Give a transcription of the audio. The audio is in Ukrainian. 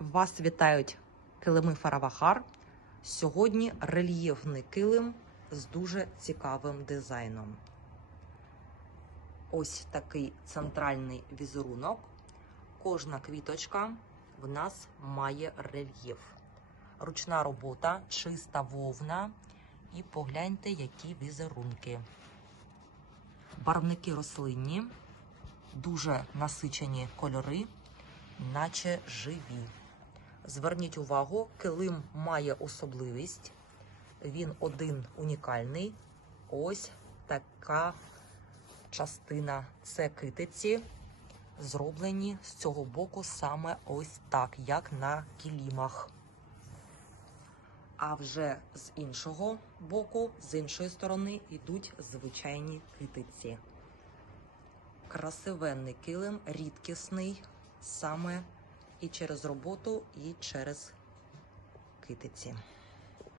Вас вітають килими Фаравахар. Сьогодні рельєфний килим з дуже цікавим дизайном. Ось такий центральний візерунок. Кожна квіточка в нас має рельєф. Ручна робота, чиста вовна. І погляньте, які візерунки. Барвники рослинні, дуже насичені кольори, наче живі. Зверніть увагу, килим має особливість. Він один унікальний. Ось така частина. Це китиці, зроблені з цього боку саме ось так, як на кілімах. А вже з іншого боку, з іншої сторони, йдуть звичайні китиці. Красивенний килим, рідкісний саме і через роботу, і через китиці.